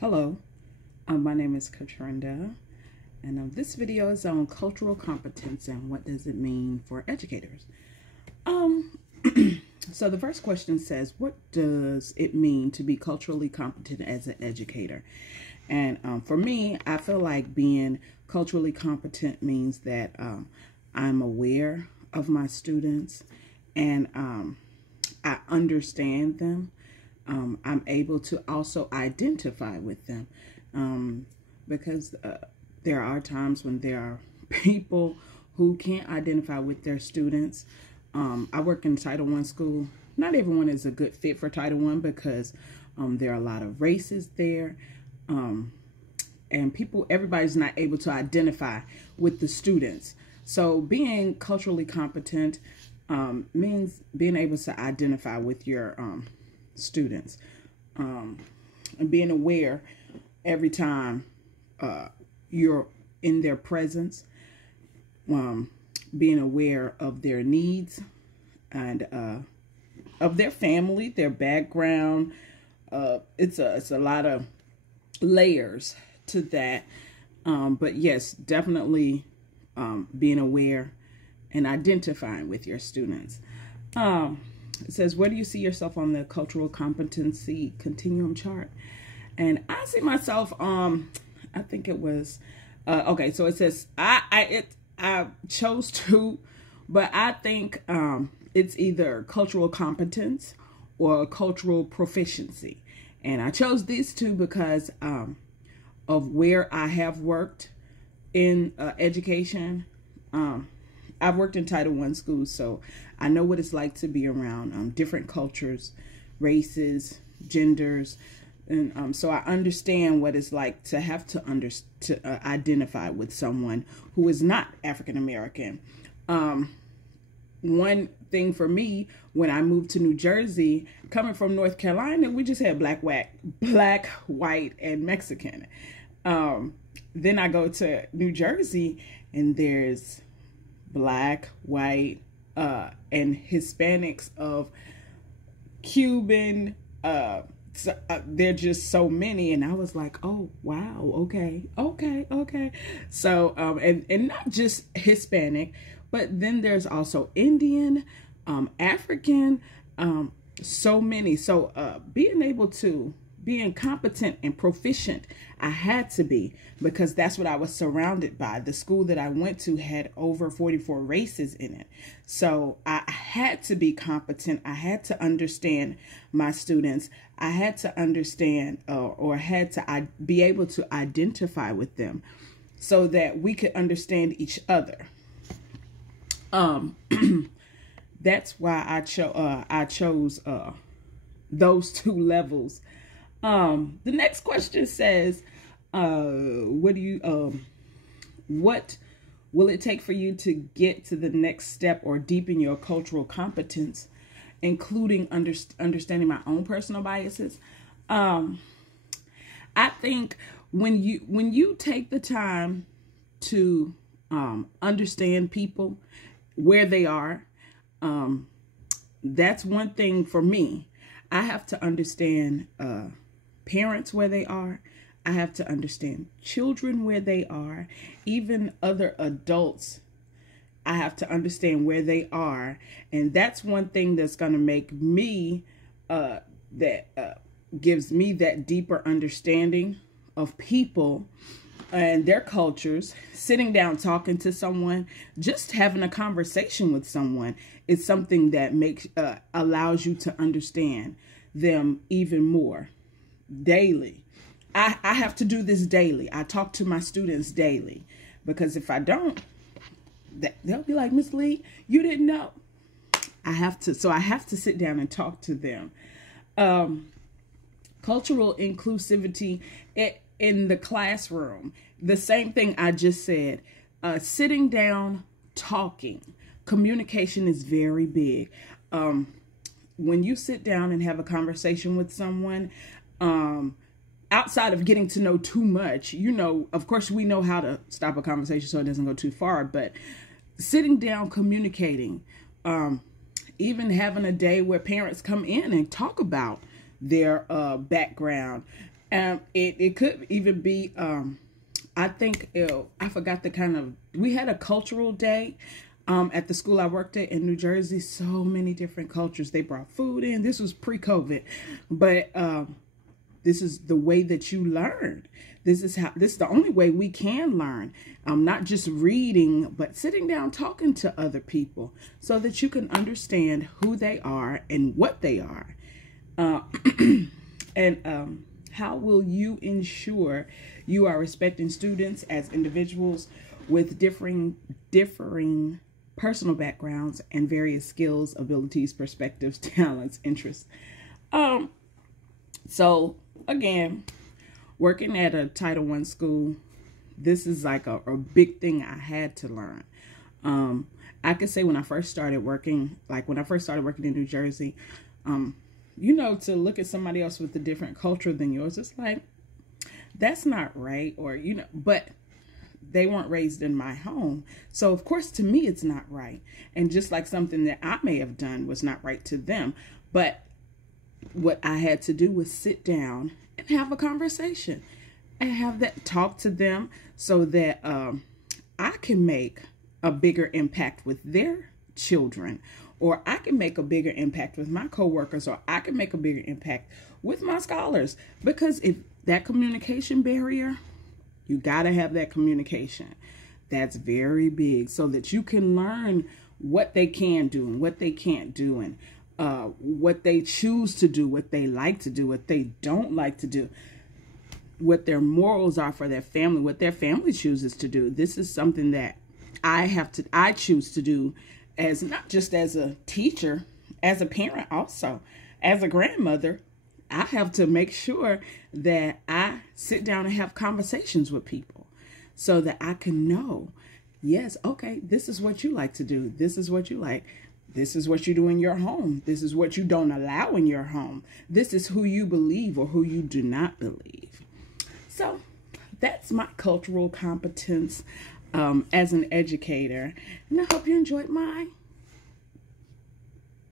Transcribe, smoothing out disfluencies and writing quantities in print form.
Hello, my name is Katrinda, and this video is on cultural competence and what does it mean for educators. So the first question says, what does it mean to be culturally competent as an educator? And for me, I feel like being culturally competent means that I'm aware of my students and I understand them. I'm able to also identify with them because there are times when there are people who can't identify with their students. I work in Title I school. Not everyone is a good fit for Title I because there are a lot of races there. And everybody's not able to identify with the students. So being culturally competent means being able to identify with your students and being aware every time you're in their presence, being aware of their needs and of their family, their background. It's a lot of layers to that, but yes, definitely being aware and identifying with your students. It says, where do you see yourself on the cultural competency continuum chart? And I see myself, I think it was, okay, so it says, I chose to, but I think it's either cultural competence or cultural proficiency. And I chose these two because of where I have worked in education. I've worked in Title I schools, so I know what it's like to be around different cultures, races, genders, and so I understand what it's like to have to identify with someone who is not African American. One thing for me, when I moved to New Jersey, coming from North Carolina, we just had black, white, and Mexican. Then I go to New Jersey, and there's black, white, and Hispanics of Cuban. They're just so many, and I was like, oh wow, okay. So and not just Hispanic, but then there's also Indian, African, so many. So being competent and proficient, I had to be, because that's what I was surrounded by. The school that I went to had over 44 races in it. So I had to be competent. I had to understand my students. I had to understand or had to be able to identify with them so that we could understand each other. That's why I chose those two levels. The next question says, what will it take for you to get to the next step or deepen your cultural competence, including understanding my own personal biases? I think when you take the time to understand people where they are, that's one thing for me. I have to understand parents where they are. I have to understand children where they are, even other adults. I have to understand where they are, and that's one thing that's going to make me gives me that deeper understanding of people and their cultures. Sitting down, talking to someone, just having a conversation with someone is something that allows you to understand them even more. Daily. I have to do this daily. I talk to my students daily, because if I don't, they'll be like, Miss Lee, you didn't know. I have to sit down and talk to them. Cultural inclusivity in the classroom. The same thing I just said. Sitting down, talking. Communication is very big. When you sit down and have a conversation with someone, outside of getting to know too much, of course we know how to stop a conversation so it doesn't go too far, but sitting down, communicating, even having a day where parents come in and talk about their background It could even be, I think, I forgot we had a cultural day at the school I worked at in New Jersey. So many different cultures. They brought food in. This was pre-COVID, but this is the way that you learn. This is the only way we can learn. Not just reading, but sitting down, talking to other people so that you can understand who they are and what they are. And how will you ensure you are respecting students as individuals with differing personal backgrounds and various skills, abilities, perspectives, talents, interests? So again, working at a Title I school, this is like a big thing I had to learn. I could say when I first started working, in New Jersey, to look at somebody else with a different culture than yours, it's like, that's not right. Or, but they weren't raised in my home. So of course, to me, it's not right. And just like something that I may have done was not right to them. But what I had to do was sit down and have a conversation and talk to them so that I can make a bigger impact with their children, or I can make a bigger impact with my coworkers, or I can make a bigger impact with my scholars. Because if that communication barrier, you got to have that communication. That's very big, so that you can learn what they can do and what they can't do, and what they choose to do, what they like to do, what they don't like to do, what their morals are for their family, what their family chooses to do. This is something that I choose to do, as not just as a teacher, as a parent, also as a grandmother. I have to make sure that I sit down and have conversations with people so that I can know, yes, okay, this is what you like to do. This is what you like. This is what you do in your home. This is what you don't allow in your home. This is who you believe or who you do not believe. So that's my cultural competence as an educator. And I hope you enjoyed my